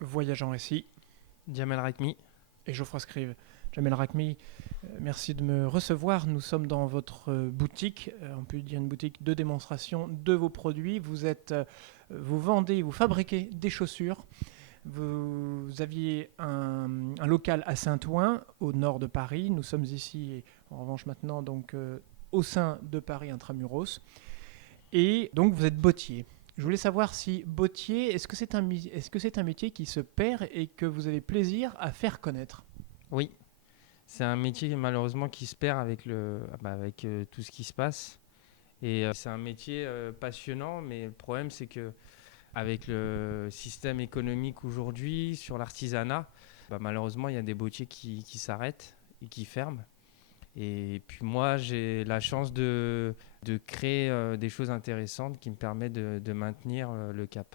Voyage en récit Jamel Rakmi. et Geoffroy Scrive. Jamel Rakmi, merci de me recevoir. Nous sommes dans votre boutique, on peut dire une boutique de démonstration de vos produits. Vous vendez, vous fabriquez des chaussures. Vous aviez un local à Saint-Ouen, au nord de Paris. Nous sommes ici, en revanche maintenant, donc au sein de Paris intramuros. Et donc vous êtes bottier. Je voulais savoir si bottier, est-ce que c'est un métier qui se perd et que vous avez plaisir à faire connaître? Oui, c'est un métier malheureusement qui se perd avec tout ce qui se passe. Et c'est un métier passionnant, mais le problème c'est que avec le système économique aujourd'hui sur l'artisanat, malheureusement il y a des bottiers qui s'arrêtent et qui ferment. Et puis moi j'ai la chance de créer des choses intéressantes qui me permettent de maintenir le cap.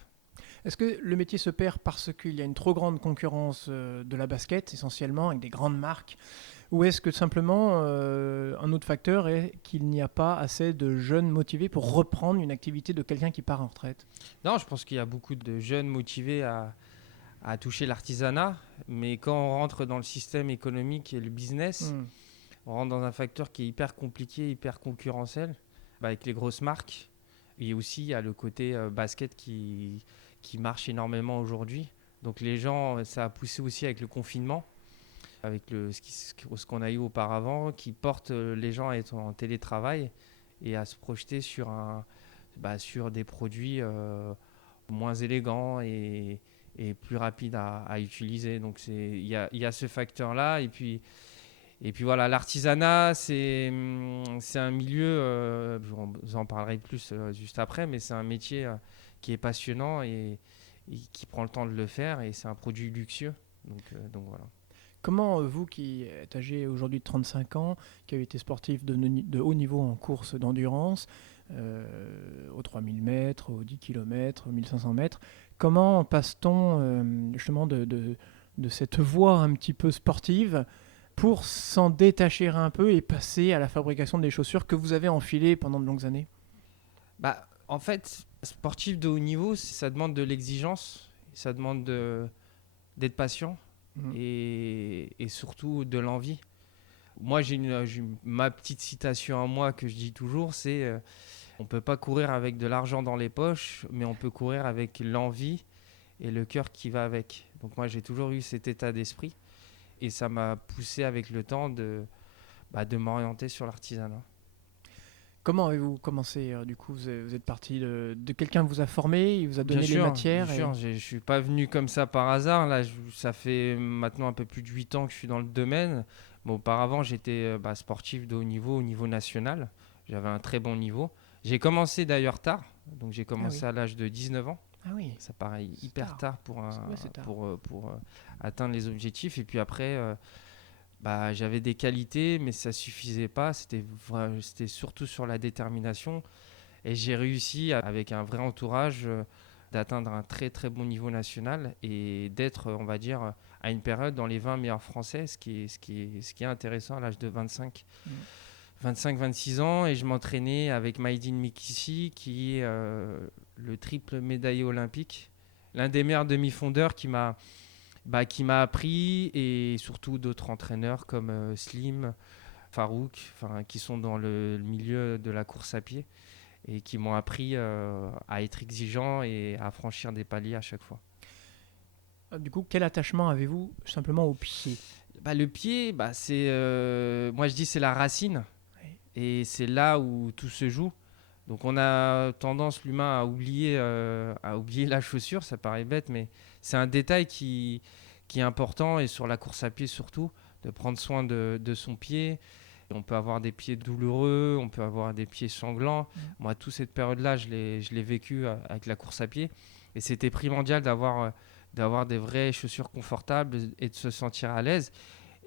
Est-ce que le métier se perd parce qu'il y a une trop grande concurrence de la basket, essentiellement, avec des grandes marques? Ou est-ce que simplement un autre facteur est qu'il n'y a pas assez de jeunes motivés pour reprendre une activité de quelqu'un qui part en retraite? Non, je pense qu'il y a beaucoup de jeunes motivés à toucher l'artisanat, mais quand on rentre dans le système économique et le business, Hmm. on rentre dans un facteur qui est hyper compliqué, hyper concurrentiel, avec les grosses marques. Et aussi, il y a le côté basket qui marche énormément aujourd'hui. Donc les gens, ça a poussé aussi avec le confinement, avec ce qu'on a eu auparavant, qui porte les gens à être en télétravail et à se projeter sur des produits moins élégants et plus rapides à utiliser. Donc il y a ce facteur-là. Et puis voilà, l'artisanat, c'est un milieu, vous en parlerez plus juste après, mais c'est un métier qui est passionnant et qui prend le temps de le faire, et c'est un produit luxueux. Donc voilà. Comment, vous qui êtes âgé aujourd'hui de 35 ans, qui avez été sportif de haut niveau en course d'endurance, aux 3000 mètres, aux 10 km, aux 1500 mètres, comment passe-t-on justement de cette voie un petit peu sportive pour s'en détacher un peu et passer à la fabrication des chaussures que vous avez enfilées pendant de longues années? En fait, sportif de haut niveau, ça demande de l'exigence, ça demande d'être patient Mhm. et surtout de l'envie. Moi, ma petite citation à moi que je dis toujours, c'est on ne peut pas courir avec de l'argent dans les poches, mais on peut courir avec l'envie et le cœur qui va avec. Donc moi, j'ai toujours eu cet état d'esprit et ça m'a poussé avec le temps de m'orienter sur l'artisanat. Comment avez-vous commencé du coup, vous êtes parti de quelqu'un vous a formé, il vous a Bien donné les sûr, bien matières sûr, je ne suis pas venu comme ça par hasard. Là, ça fait maintenant un peu plus de 8 ans que je suis dans le domaine. Mais auparavant, j'étais sportif de haut niveau, au niveau national. J'avais un très bon niveau. J'ai commencé d'ailleurs tard, donc j'ai Ah oui, commencé à l'âge de 19 ans. ah oui, Ça paraît c'est hyper tard. tard Ouais, c'est tard. pour atteindre les objectifs. Et puis après, j'avais des qualités, mais ça suffisait pas. C'était surtout sur la détermination. Et j'ai réussi, avec un vrai entourage, d'atteindre un très très bon niveau national et d'être, on va dire, à une période dans les 20 meilleurs français, ce qui est intéressant à l'âge de Mm. 25-26 ans. Et je m'entraînais avec Maïdine Mikissi, qui est le triple médaillé olympique, l'un des meilleurs demi-fondeurs qui m'a appris, et surtout d'autres entraîneurs comme Slim, Farouk, qui sont dans le milieu de la course à pied et qui m'ont appris à être exigeant et à franchir des paliers à chaque fois. Du coup, quel attachement avez-vous simplement au pied? Le pied, moi je dis c'est la racine, Oui. et c'est là où tout se joue. Donc on a tendance, l'humain, à oublier la chaussure, ça paraît bête, mais c'est un détail qui est important, et sur la course à pied surtout, de prendre soin de son pied. On peut avoir des pieds douloureux, on peut avoir des pieds sanglants. Mm. Moi, toute cette période-là, je l'ai vécu avec la course à pied. Et c'était primordial d'avoir des vraies chaussures confortables et de se sentir à l'aise.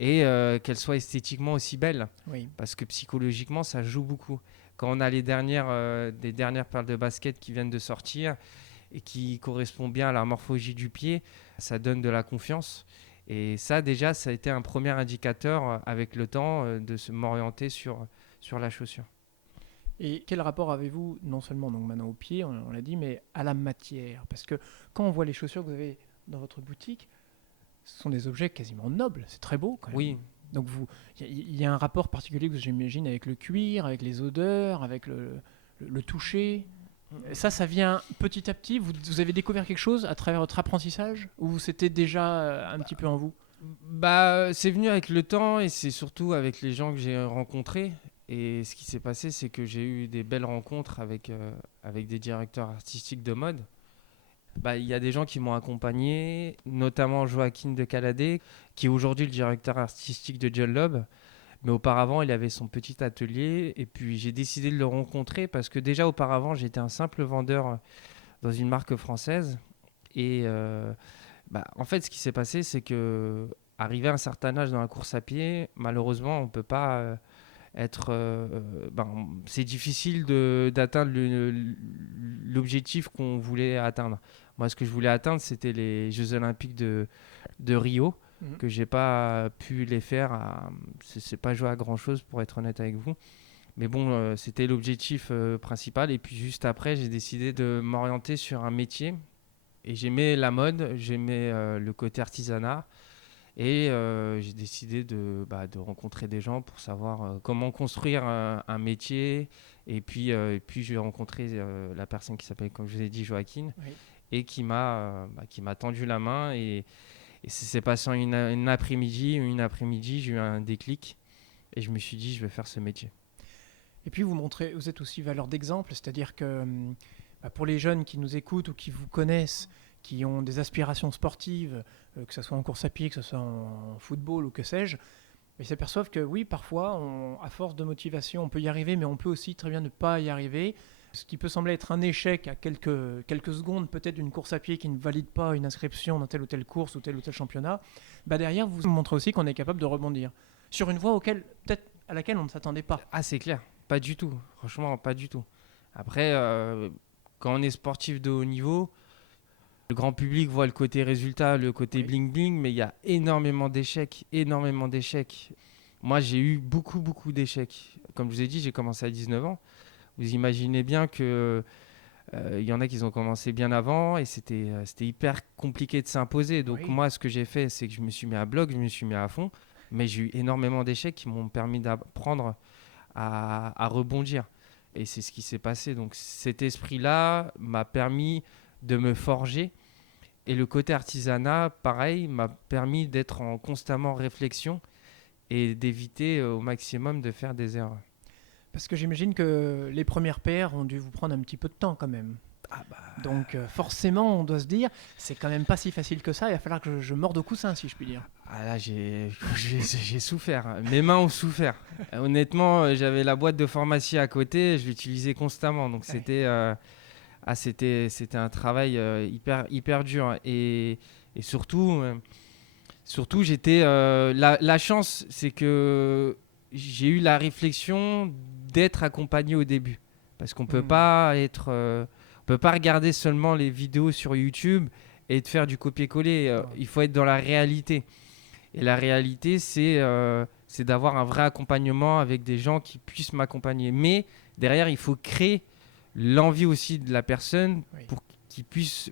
Et qu'elles soient esthétiquement aussi belles. Oui. Parce que psychologiquement, ça joue beaucoup. Quand on a des dernières paires de baskets qui viennent de sortir et qui correspondent bien à la morphologie du pied, ça donne de la confiance. Et ça, déjà, ça a été un premier indicateur avec le temps de m'orienter sur la chaussure. Et quel rapport avez-vous, non seulement donc maintenant au pied, on l'a dit, mais à la matière? Parce que quand on voit les chaussures que vous avez dans votre boutique, ce sont des objets quasiment nobles. C'est très beau quand même. Oui. Donc il y a un rapport particulier que j'imagine avec le cuir, avec les odeurs, avec le toucher. Ça vient petit à petit. Vous avez découvert quelque chose à travers votre apprentissage ou c'était déjà un petit peu en vous? Bah, c'est venu avec le temps et c'est surtout avec les gens que j'ai rencontrés. Et ce qui s'est passé, c'est que j'ai eu des belles rencontres avec des directeurs artistiques de mode. Bah, il y a des gens qui m'ont accompagné, notamment Joaquin de Caladé, qui est aujourd'hui le directeur artistique de John Loeb. Mais auparavant, il avait son petit atelier. Et puis, j'ai décidé de le rencontrer parce que déjà, auparavant, j'étais un simple vendeur dans une marque française. Et en fait, ce qui s'est passé, c'est que arrivé à un certain âge dans la course à pied, malheureusement, on ne peut pas c'est difficile d'atteindre l'objectif qu'on voulait atteindre. Moi, ce que je voulais atteindre, c'était les Jeux Olympiques de Rio, que j'ai pas pu les faire. C'est pas joué à grand chose, pour être honnête avec vous. Mais bon, c'était l'objectif principal. Et puis juste après, j'ai décidé de m'orienter sur un métier. Et j'aimais la mode, j'aimais le côté artisanat. Et j'ai décidé de rencontrer des gens pour savoir comment construire un métier. Et puis j'ai rencontré la personne qui s'appelle, comme je vous ai dit, Joaquin, Oui. et qui m'a tendu la main. Et ça s'est passé en une après-midi, j'ai eu un déclic. Et je me suis dit, je vais faire ce métier. Et puis vous êtes aussi valeur d'exemple, c'est-à-dire que pour les jeunes qui nous écoutent ou qui vous connaissent, qui ont des aspirations sportives, que ce soit en course à pied, que ce soit en football ou que sais-je, ils s'aperçoivent que oui, parfois, à force de motivation, on peut y arriver, mais on peut aussi très bien ne pas y arriver. Ce qui peut sembler être un échec à quelques secondes peut-être d'une course à pied qui ne valide pas une inscription dans telle ou telle course ou tel championnat, derrière, vous montrez aussi qu'on est capable de rebondir sur une voie peut-être à laquelle on ne s'attendait pas. Ah, c'est clair. Pas du tout. Franchement, pas du tout. Après, quand on est sportif de haut niveau, le grand public voit le côté résultat, le côté bling-bling, mais il y a énormément d'échecs. Moi, j'ai eu beaucoup d'échecs. Comme je vous ai dit, j'ai commencé à 19 ans. Vous imaginez bien que y en a qui ont commencé bien avant et c'était hyper compliqué de s'imposer. Donc moi, ce que j'ai fait, c'est que je me suis mis à bloc, je me suis mis à fond. Mais j'ai eu énormément d'échecs qui m'ont permis d'apprendre à rebondir. Et c'est ce qui s'est passé. Donc cet esprit-là m'a permis de me forger. Et le côté artisanat, pareil, m'a permis d'être en constamment réflexion et d'éviter au maximum de faire des erreurs. Parce que j'imagine que les premières paires ont dû vous prendre un petit peu de temps quand même. Donc forcément, on doit se dire, c'est quand même pas si facile que ça, il va falloir que je morde au coussin, si je puis dire. Ah là, j'ai souffert. Mes mains ont souffert. Honnêtement, j'avais la boîte de pharmacie à côté, je l'utilisais constamment. Donc c'était un travail hyper dur. Et surtout j'étais... la chance, c'est que j'ai eu la réflexion d'être accompagné au début. Parce qu'on peut pas être... on peut pas regarder seulement les vidéos sur YouTube et de faire du copier-coller. Il faut être dans la réalité. Et la réalité, c'est d'avoir un vrai accompagnement avec des gens qui puissent m'accompagner. Mais derrière, il faut créer l'envie aussi de la personne pour qu'il puisse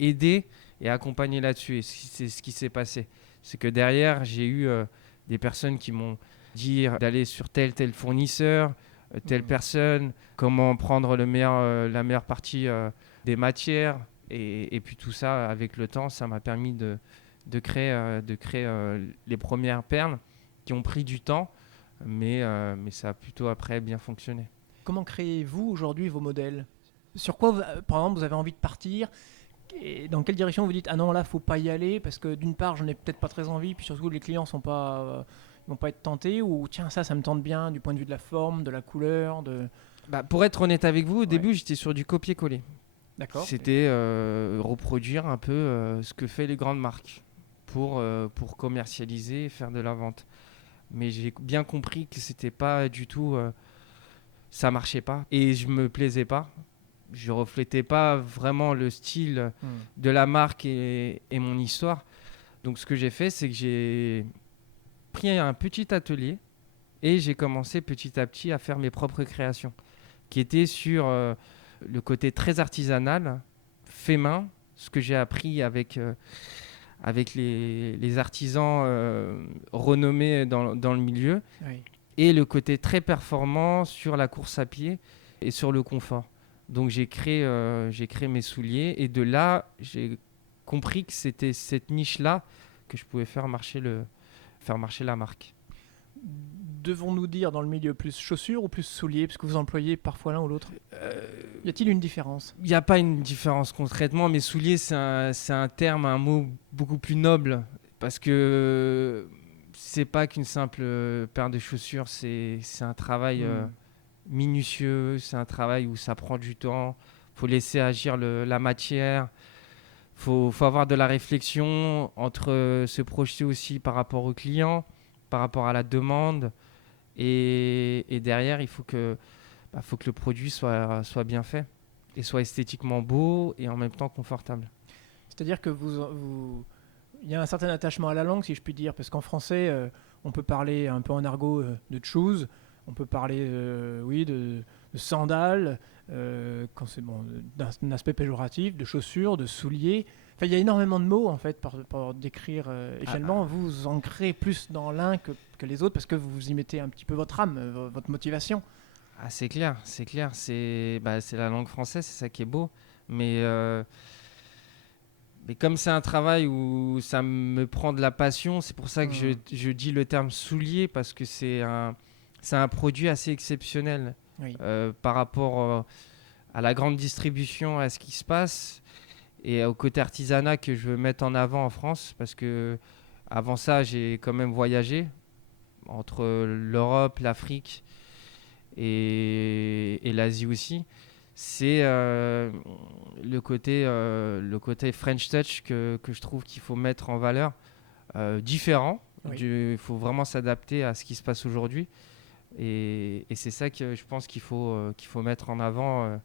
aider et accompagner là-dessus. Et c'est ce qui s'est passé. C'est que derrière, j'ai eu des personnes qui m'ont dit d'aller sur tel fournisseur, telle personne, comment prendre la meilleure partie des matières. Et puis tout ça, avec le temps, ça m'a permis de créer les premières perles qui ont pris du temps, mais ça a plutôt après bien fonctionné. Comment créez-vous aujourd'hui vos modèles ? Sur quoi, par exemple, vous avez envie de partir ? Et dans quelle direction vous dites « Ah non, là, il ne faut pas y aller » parce que d'une part, je n'ai peut-être pas très envie, puis surtout, les clients ne vont pas être tentés, ou tiens, ça me tente bien du point de vue de la forme, de la couleur, de... Pour être honnête avec vous, au début, j'étais sur du copier-coller. D'accord. C'était reproduire un peu ce que fait les grandes marques pour commercialiser et faire de la vente. Mais j'ai bien compris que c'était pas du tout... ça marchait pas et je me plaisais pas. Je reflétais pas vraiment le style de la marque et mon histoire. Donc ce que j'ai fait, c'est que j'ai pris un petit atelier et j'ai commencé petit à petit à faire mes propres créations qui étaient sur le côté très artisanal, fait main, ce que j'ai appris avec les artisans renommés dans le milieu, Oui. et le côté très performant sur la course à pied et sur le confort. Donc j'ai créé mes souliers, et de là, j'ai compris que c'était cette niche-là que je pouvais faire marcher la marque. Devons-nous dire dans le milieu plus chaussures ou plus souliers, parce que vous employez parfois l'un ou l'autre? Y a-t-il une différence? Il n'y a pas une différence concrètement. Mes souliers, c'est un terme, un mot beaucoup plus noble, parce que c'est pas qu'une simple paire de chaussures, c'est un travail minutieux, c'est un travail où ça prend du temps, faut laisser agir la matière, faut avoir de la réflexion entre se projeter aussi par rapport au client, par rapport à la demande, et derrière il faut que le produit soit bien fait et soit esthétiquement beau et en même temps confortable. C'est-à-dire que il y a un certain attachement à la langue, si je puis dire, parce qu'en français, on peut parler un peu en argot de shoes, on peut parler de sandales, quand c'est d'un aspect péjoratif, de chaussures, de souliers. Enfin, il y a énormément de mots en fait pour décrire. Et finalement, vous ancrez plus dans l'un que les autres parce que vous y mettez un petit peu votre âme, votre motivation. Ah, c'est clair. C'est la langue française, c'est ça qui est beau. Mais comme c'est un travail où ça me prend de la passion, c'est pour ça que je dis le terme soulier, parce que c'est un produit assez exceptionnel par rapport à la grande distribution, à ce qui se passe, et au côté artisanat que je veux mettre en avant en France, parce que avant ça, j'ai quand même voyagé entre l'Europe, l'Afrique et l'Asie aussi. C'est le côté French Touch que je trouve qu'il faut mettre en valeur, différent. Il faut vraiment s'adapter à ce qui se passe aujourd'hui. Et c'est ça que je pense qu'il faut mettre en avant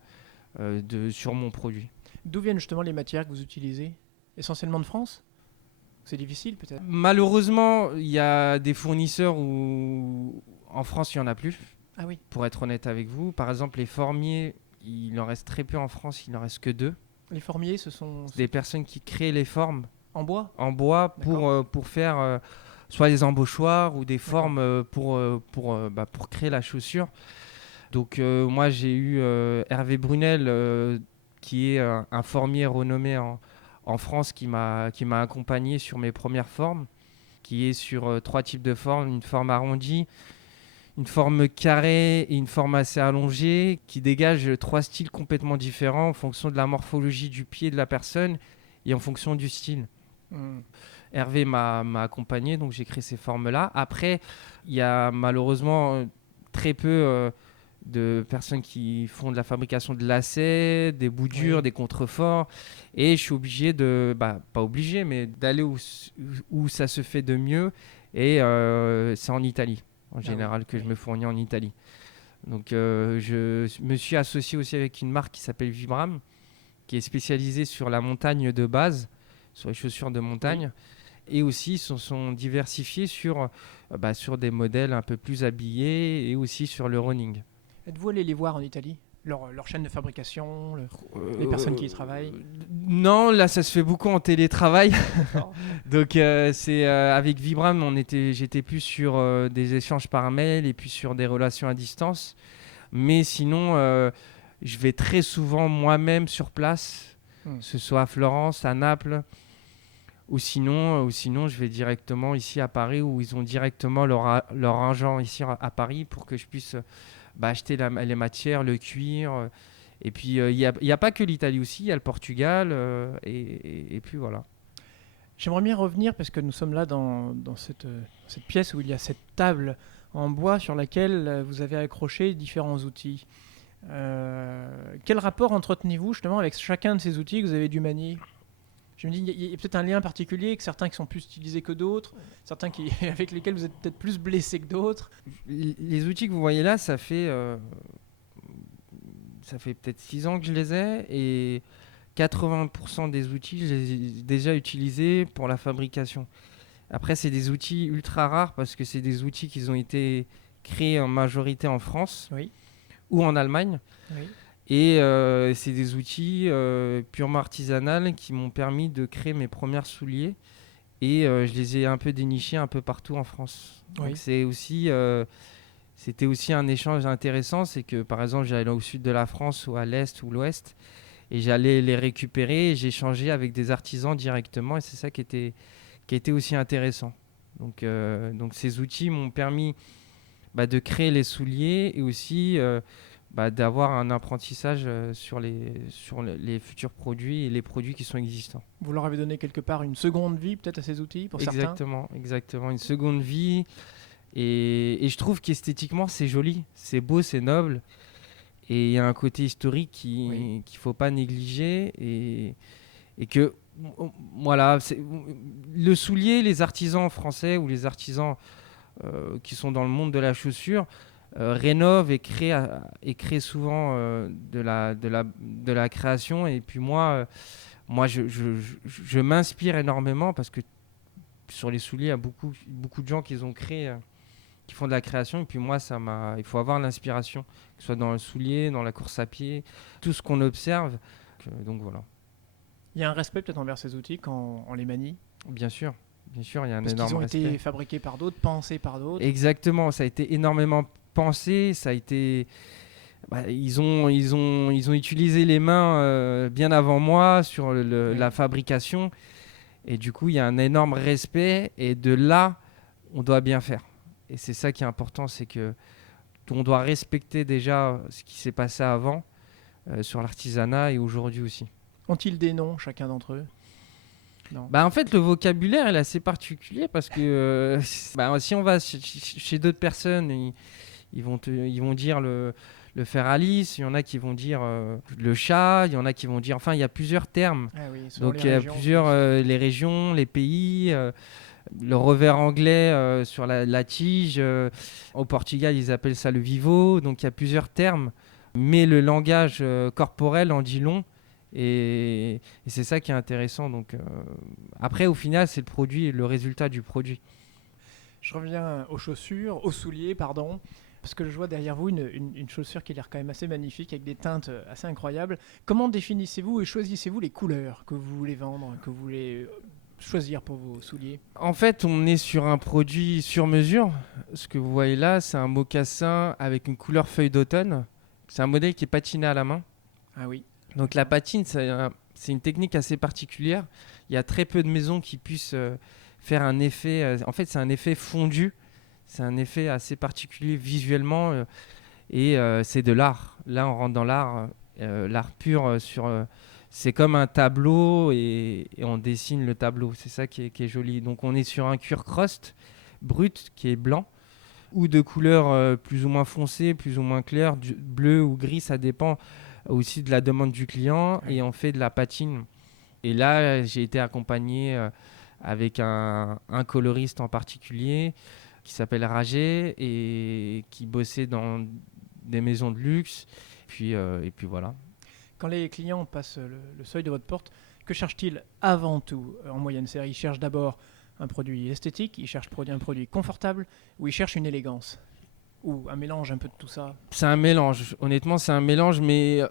sur mon produit. D'où viennent justement les matières que vous utilisez? Essentiellement de France? C'est difficile peut-être? Malheureusement, il y a des fournisseurs où en France, il n'y en a plus. Ah oui. Pour être honnête avec vous. Par exemple, les formiers, il en reste très peu en France, il n'en reste que 2. Les formiers, ce sont des personnes qui créent les formes en bois pour faire soit des embauchoirs ou des formes pour créer la chaussure. Donc moi, j'ai eu Hervé Brunel, qui est un formier renommé en France, qui m'a accompagné sur mes premières formes, qui est sur 3 types de formes: une forme arrondie, une forme carrée et une forme assez allongée, qui dégage 3 styles complètement différents en fonction de la morphologie du pied de la personne et en fonction du style. Hervé m'a accompagné, donc j'ai créé ces formes-là. Après, il y a malheureusement très peu de personnes qui font de la fabrication de lacets, des boutures, des contreforts, et je suis obligé pas obligé, mais d'aller où ça se fait de mieux, et c'est en Italie. En général, je me fournis en Italie. Donc, je me suis associé aussi avec une marque qui s'appelle Vibram, qui est spécialisée sur la montagne de base, sur les chaussures de montagne, et aussi sont diversifiés sur des modèles un peu plus habillés, et aussi sur le running. Êtes-vous allé les voir en Italie? Leur chaîne de fabrication, les personnes qui y travaillent? Non, là ça se fait beaucoup en télétravail. Donc avec Vibram, j'étais plus sur des échanges par mail et puis sur des relations à distance. Mais sinon, je vais très souvent moi-même sur place, que ce soit à Florence, à Naples, ou sinon je vais directement ici à Paris, où ils ont directement leur agent ici à Paris, pour que je puisse acheter les matières, le cuir. Et puis, il n'y a pas que l'Italie aussi, il y a le Portugal. Et puis voilà. J'aimerais bien revenir, parce que nous sommes là dans cette pièce où il y a cette table en bois sur laquelle vous avez accroché différents outils. Quel rapport entretenez-vous justement avec chacun de ces outils que vous avez dû manier? Je me dis, il y a peut-être un lien particulier, avec certains qui sont plus utilisés que d'autres, certains avec lesquels vous êtes peut-être plus blessé que d'autres. Les outils que vous voyez là, ça fait peut-être 6 ans que je les ai, et 80% des outils, je les ai déjà utilisés pour la fabrication. Après, c'est des outils ultra rares, parce que c'est des outils qui ont été créés en majorité en France ou en Allemagne. Et c'est des outils purement artisanaux qui m'ont permis de créer mes premiers souliers. Et je les ai un peu dénichés un peu partout en France. Oui. Donc c'était aussi un échange intéressant. C'est que par exemple, j'allais au sud de la France ou à l'est ou l'ouest. Et j'allais les récupérer et j'échangeais avec des artisans directement. Et c'est ça qui était aussi intéressant. Donc ces outils m'ont permis de créer les souliers et aussi d'avoir un apprentissage sur les futurs produits et les produits qui sont existants. Vous leur avez donné quelque part une seconde vie peut-être à ces outils pour certains ? Exactement, une seconde vie. Et je trouve qu'esthétiquement c'est joli, c'est beau, c'est noble. Et il y a un côté historique qu'il ne faut pas négliger. Et que, voilà, le soulier, les artisans français ou les artisans qui sont dans le monde de la chaussure rénovent et créent souvent de la création. Et puis moi je m'inspire énormément parce que sur les souliers, il y a beaucoup de gens qui ont créé, qui font de la création. Et puis moi, il faut avoir l'inspiration, que ce soit dans le soulier, dans la course à pied, tout ce qu'on observe. Donc voilà. Il y a un respect peut-être envers ces outils quand on les manie ? Bien sûr, il y a un parce énorme respect. Qu'ils ont été fabriqués par d'autres, pensés par d'autres. Exactement, ça a été énormément pensé, ça a été... ils ont utilisé les mains bien avant moi sur la fabrication. Et du coup, il y a un énorme respect. Et de là, on doit bien faire. Et c'est ça qui est important, c'est qu'on doit respecter déjà ce qui s'est passé avant sur l'artisanat et aujourd'hui aussi. Ont-ils des noms, chacun d'entre eux ? Non. En fait, le vocabulaire est assez particulier parce que si on va chez d'autres personnes, ils vont dire le fer à lisse, il y en a qui vont dire le chat, il y en a qui vont dire... Enfin, il y a plusieurs termes. Ah oui, donc, il y a plusieurs... les régions, les pays... le revers anglais sur la tige. Au Portugal, ils appellent ça le vivo. Donc, il y a plusieurs termes. Mais le langage corporel en dit long. Et c'est ça qui est intéressant. Donc, après, au final, c'est le résultat du produit. Je reviens aux chaussures, aux souliers, pardon. Parce que je vois derrière vous une chaussure qui a l'air quand même assez magnifique, avec des teintes assez incroyables. Comment définissez-vous et choisissez-vous les couleurs que vous voulez vendre, que vous voulez choisir pour vos souliers ? En fait, on est sur un produit sur mesure. Ce que vous voyez là, c'est un mocassin avec une couleur feuille d'automne. C'est un modèle qui est patiné à la main. Ah oui. Donc la patine, c'est une technique assez particulière. Il y a très peu de maisons qui puissent faire un effet... en fait, c'est un effet fondu. C'est un effet assez particulier visuellement. Et c'est de l'art. Là, on rentre dans l'art. L'art pur c'est comme un tableau et on dessine le tableau. C'est ça qui est joli. Donc on est sur un cuir crust brut qui est blanc ou de couleur plus ou moins foncée, plus ou moins claire, bleu ou gris, ça dépend aussi de la demande du client. Et on fait de la patine. Et là, j'ai été accompagné avec un coloriste en particulier qui s'appelle Ragé et qui bossait dans des maisons de luxe. Et puis voilà. Quand les clients passent le seuil de votre porte, que cherchent-ils avant tout en moyenne série ? Ils cherchent d'abord un produit esthétique, ils cherchent un produit confortable, ou ils cherchent une élégance ? Ou un mélange un peu de tout ça ? C'est un mélange. Honnêtement, c'est un mélange, mais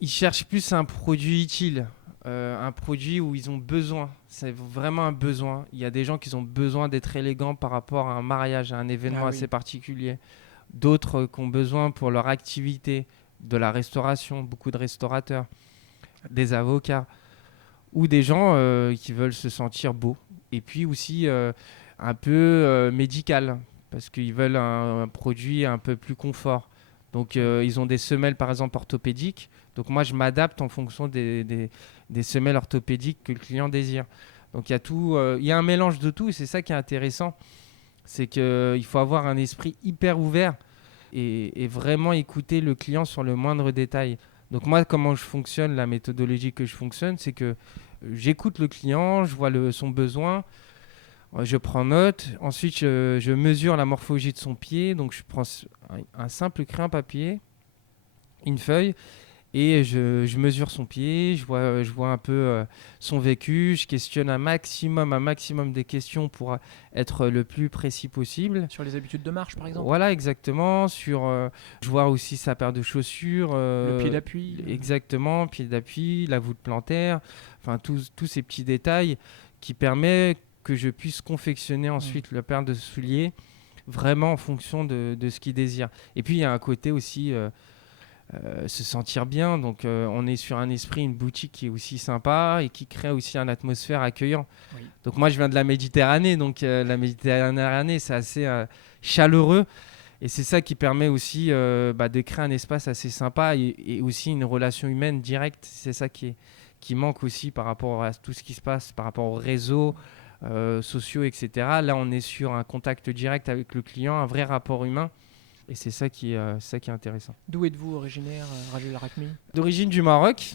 ils cherchent plus un produit utile. Un produit où ils ont besoin. C'est vraiment un besoin. Il y a des gens qui ont besoin d'être élégants par rapport à un mariage, à un événement assez particulier. D'autres qui ont besoin pour leur activité, de la restauration, beaucoup de restaurateurs, des avocats, ou des gens qui veulent se sentir beaux. Et puis aussi un peu médical, parce qu'ils veulent un produit un peu plus confort. Donc ils ont des semelles par exemple orthopédiques. Donc moi je m'adapte en fonction des semelles orthopédiques que le client désire. Donc il y a un mélange de tout et c'est ça qui est intéressant. C'est qu'il faut avoir un esprit hyper ouvert et vraiment écouter le client sur le moindre détail. Donc moi comment je fonctionne, la méthodologie que je fonctionne, c'est que j'écoute le client, je vois son besoin, je prends note, ensuite je mesure la morphologie de son pied, donc je prends un simple crayon papier, une feuille, et je mesure son pied, je vois un peu son vécu, je questionne un maximum des questions pour être le plus précis possible. Sur les habitudes de marche, par exemple. Voilà, exactement. Je vois aussi sa paire de chaussures. Le pied d'appui. Exactement, pied d'appui, la voûte plantaire, enfin tous ces petits détails qui permettent que je puisse confectionner ensuite la paire de souliers vraiment en fonction de ce qu'il désire. Et puis il y a un côté aussi se sentir bien, donc on est sur un esprit, une boutique qui est aussi sympa et qui crée aussi une atmosphère accueillante. Oui. Donc moi je viens de la Méditerranée, donc la Méditerranée c'est assez chaleureux et c'est ça qui permet aussi de créer un espace assez sympa et aussi une relation humaine directe. C'est ça qui manque aussi par rapport à tout ce qui se passe, par rapport aux réseaux sociaux, etc. Là on est sur un contact direct avec le client, un vrai rapport humain. Et c'est ça qui est intéressant. D'où êtes-vous originaire, Rajul Al-Rakmi ? D'origine du Maroc.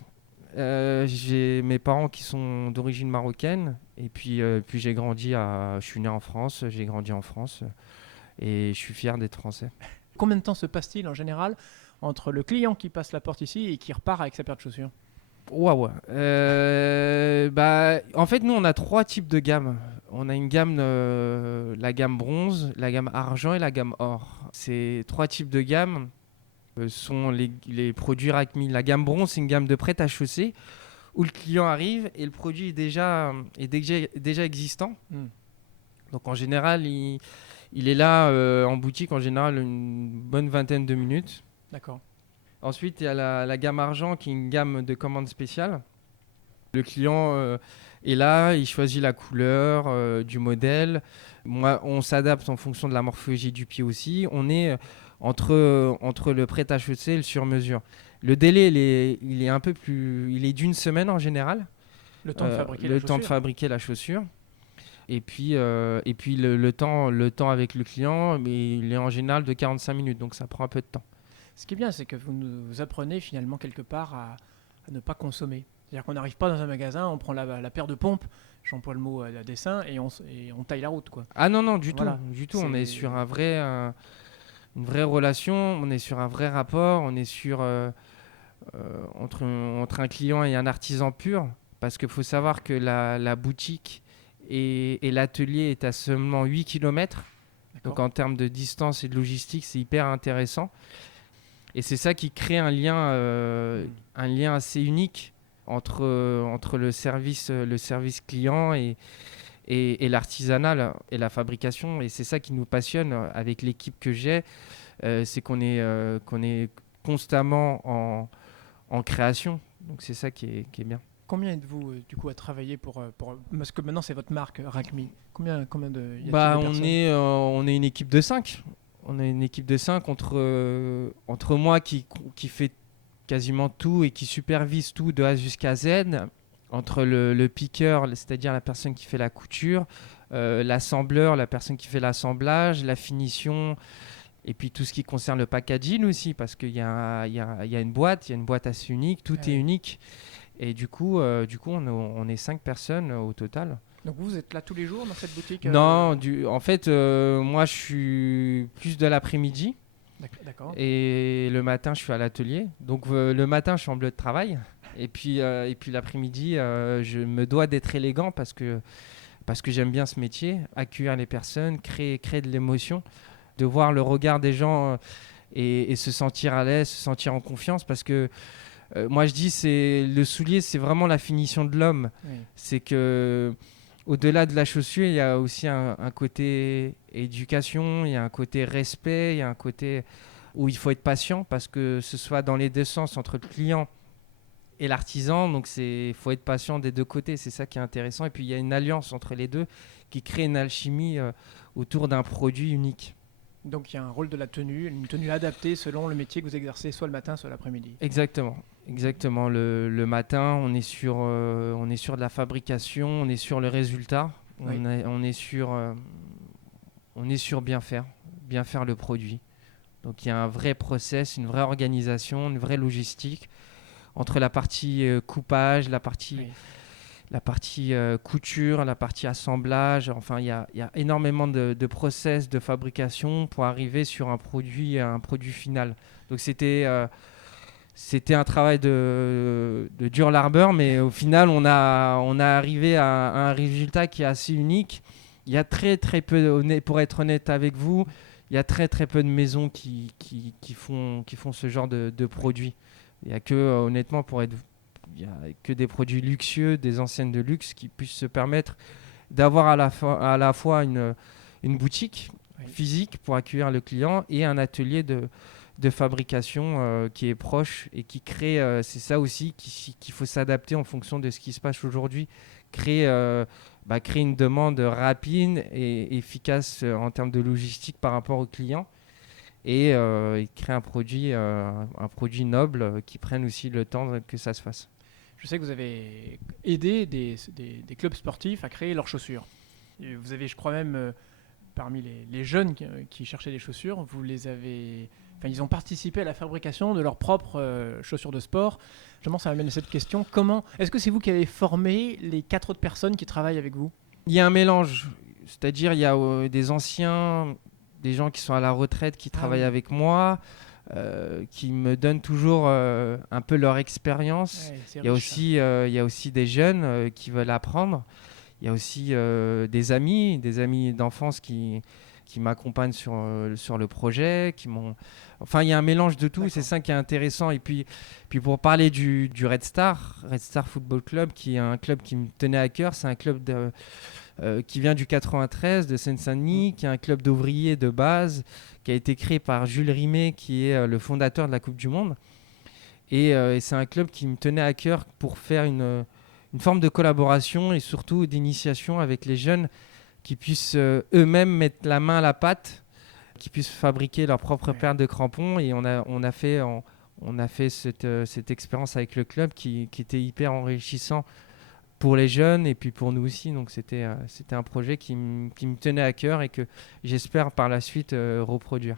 J'ai mes parents qui sont d'origine marocaine. Et puis j'ai grandi je suis né en France, j'ai grandi en France. Et je suis fier d'être français. Combien de temps se passe-t-il en général entre le client qui passe la porte ici et qui repart avec sa paire de chaussures ? Waouh. En fait, nous, on a 3 types de gammes. On a une gamme, la gamme bronze, la gamme argent et la gamme or. Ces 3 types de gammes sont les produits Rakmi. La gamme bronze, c'est une gamme de prêt-à-chausser où le client arrive et le produit est déjà existant. Donc, en général, il est là en boutique, en général, une bonne vingtaine de minutes. D'accord. Ensuite, il y a la gamme argent qui est une gamme de commande spéciale. Le client est là, il choisit la couleur, du modèle. Moi, on s'adapte en fonction de la morphologie du pied aussi. On est entre le prêt-à-chausser et le sur-mesure. Le délai, il est un peu plus... Il est d'1 semaine en général. Le temps de fabriquer la chaussure. Le temps de fabriquer la chaussure. Et puis le temps avec le client, mais il est en général de 45 minutes, donc ça prend un peu de temps. Ce qui est bien, c'est que vous nous apprenez finalement quelque part à ne pas consommer. C'est-à-dire qu'on n'arrive pas dans un magasin, on prend la paire de pompes, j'emploie le mot à dessein, et on taille la route, quoi. Ah non, du tout. On est sur une vraie relation, on est sur un vrai rapport, on est sur entre un client et un artisan pur, parce qu'il faut savoir que la boutique et l'atelier est à seulement 8 km. Donc en termes de distance et de logistique, c'est hyper intéressant. Et c'est ça qui crée un lien assez unique entre le service client et l'artisanat et la fabrication. Et c'est ça qui nous passionne avec l'équipe que j'ai. C'est qu'on est constamment en création. Donc c'est ça qui est bien. Combien êtes-vous du coup à travailler pour parce que maintenant c'est votre marque Rakmi. Combien de y a-t-il de personnes ? On est une équipe de 5. On a une équipe de 5 entre moi qui fait quasiment tout et qui supervise tout de A jusqu'à Z, entre le piqueur, c'est-à-dire la personne qui fait la couture, l'assembleur, la personne qui fait l'assemblage, la finition, et puis tout ce qui concerne le packaging aussi, parce qu'il y a une boîte assez unique, tout est unique. Et du coup on est 5 personnes au total. Donc vous êtes là tous les jours dans cette boutique ? Non, en fait, moi je suis plus de l'après-midi. D'accord. Et le matin, je suis à l'atelier. Donc le matin, je suis en bleu de travail. Et puis l'après-midi, je me dois d'être élégant parce que j'aime bien ce métier, accueillir les personnes, créer de l'émotion, de voir le regard des gens et se sentir à l'aise, se sentir en confiance, parce que moi je dis le soulier, c'est vraiment la finition de l'homme. Oui. C'est que au-delà de la chaussure, il y a aussi un côté éducation, il y a un côté respect, il y a un côté où il faut être patient, parce que ce soit dans les deux sens, entre le client et l'artisan, donc il faut être patient des deux côtés, c'est ça qui est intéressant. Et puis il y a une alliance entre les deux qui crée une alchimie autour d'un produit unique. Donc il y a un rôle de la tenue, une tenue adaptée selon le métier que vous exercez, soit le matin, soit l'après-midi. Exactement. Le matin, on est sur de la fabrication, on est sur le résultat, oui. on est sur bien faire le produit. Donc il y a un vrai process, une vraie organisation, une vraie logistique entre la partie coupage, la partie couture, la partie assemblage. Enfin, il y a énormément de process de fabrication pour arriver sur un produit final. Donc c'était c'était un travail de dur labeur, mais au final, on a arrivé à un résultat qui est assez unique. Il y a très très peu, pour être honnête avec vous, il y a très très peu de maisons qui font ce genre de produits. Il y a que, honnêtement, il y a que des produits luxueux, des enseignes de luxe qui puissent se permettre d'avoir à la fois une boutique physique pour accueillir le client et un atelier de fabrication qui est proche et qui crée, c'est ça aussi qu'il faut s'adapter en fonction de ce qui se passe aujourd'hui, créer une demande rapide et efficace en termes de logistique par rapport au client et créer un produit noble qui prenne aussi le temps que ça se fasse. Je sais que vous avez aidé des clubs sportifs à créer leurs chaussures. Et vous avez, je crois même, parmi les jeunes qui cherchaient des chaussures, ils ont participé à la fabrication de leurs propres chaussures de sport. Justement, ça m'amène à cette question. Est-ce que c'est vous qui avez formé les 4 autres personnes qui travaillent avec vous ? Il y a un mélange. C'est-à-dire, il y a des anciens, des gens qui sont à la retraite, qui travaillent avec moi, qui me donnent toujours un peu leur expérience. Ouais, il y a aussi des jeunes qui veulent apprendre. Il y a aussi des amis d'enfance qui m'accompagnent sur le projet, Enfin, il y a un mélange de tout, c'est ça qui est intéressant. Et puis pour parler du Red Star Football Club, qui est un club qui me tenait à cœur, c'est un club qui vient du 93, de Seine-Saint-Denis, qui est un club d'ouvriers de base, qui a été créé par Jules Rimet, qui est le fondateur de la Coupe du Monde. Et c'est un club qui me tenait à cœur pour faire une forme de collaboration et surtout d'initiation avec les jeunes qui puissent eux-mêmes mettre la main à la pâte, qui puissent fabriquer leur propre paire de crampons. Et on a fait cette expérience avec le club qui était hyper enrichissant pour les jeunes et puis pour nous aussi. Donc c'était un projet qui me tenait à cœur et que j'espère par la suite reproduire.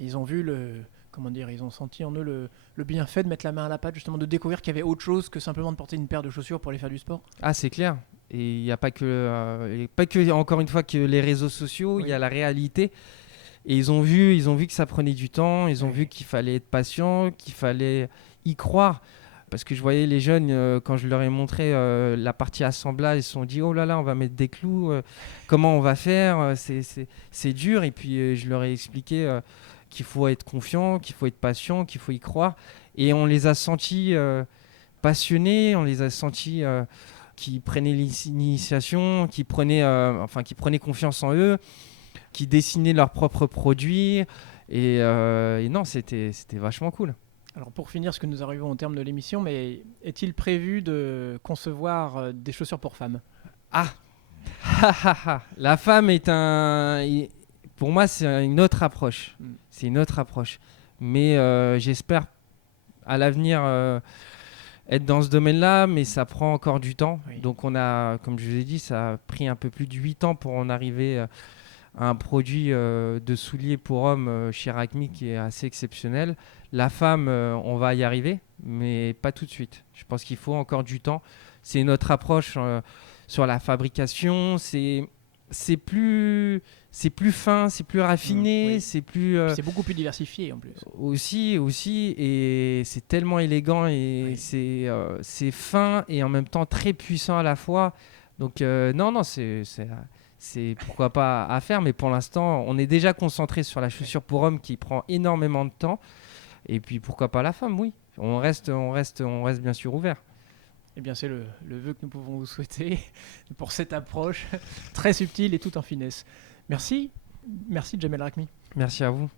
Ils ont vu ils ont senti en eux le bienfait de mettre la main à la pâte, justement de découvrir qu'il y avait autre chose que simplement de porter une paire de chaussures pour aller faire du sport. Ah, c'est clair. Et il n'y a pas que, encore une fois, que les réseaux sociaux, il y a la réalité. Et ils ont vu que ça prenait du temps, ils ont vu qu'il fallait être patient, qu'il fallait y croire. Parce que je voyais les jeunes, quand je leur ai montré la partie assemblage, ils se sont dit « Oh là là, on va mettre des clous, comment on va faire c'est dur. » Et puis je leur ai expliqué qu'il faut être confiant, qu'il faut être patient, qu'il faut y croire. Et on les a sentis passionnés, on les a sentis qui prenaient l'initiation, qui prenaient confiance en eux, qui dessinaient leurs propres produits. Et non, c'était vachement cool. Alors pour finir, parce que nous arrivons au terme de l'émission, mais est-il prévu de concevoir des chaussures pour femmes ? Ah La femme pour moi, c'est une autre approche. C'est une autre approche. Mais j'espère à l'avenir être dans ce domaine-là, mais ça prend encore du temps. Oui. Donc comme je vous ai dit, ça a pris un peu plus de 8 ans pour en arriver à un produit de souliers pour hommes chez Racmi qui est assez exceptionnel. La femme, on va y arriver, mais pas tout de suite. Je pense qu'il faut encore du temps. C'est une autre approche sur la fabrication. C'est plus fin, c'est plus raffiné, c'est beaucoup plus diversifié en plus. Aussi, et c'est tellement élégant et c'est fin et en même temps très puissant à la fois. Donc non, c'est pourquoi pas à faire, mais pour l'instant, on est déjà concentré sur la chaussure pour homme qui prend énormément de temps. Et puis pourquoi pas la femme, oui. On reste bien sûr ouvert. Eh bien, c'est le vœu que nous pouvons vous souhaiter pour cette approche très subtile et tout en finesse. Merci Jamel Racmi. Merci à vous.